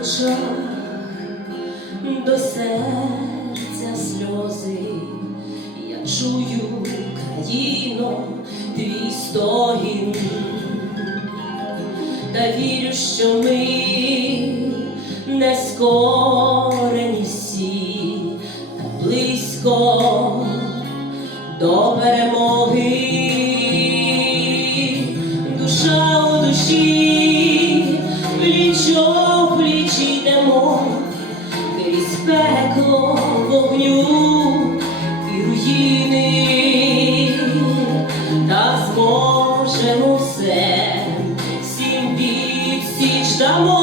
очах до серця сльози, я чую, країно, твій стогін, та вірю, що ми не скорені всі, та близько до перемоги, душа у душі, пліч пекло вогню і руїни, та зможемо все, всім відсіч дамо,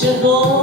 时候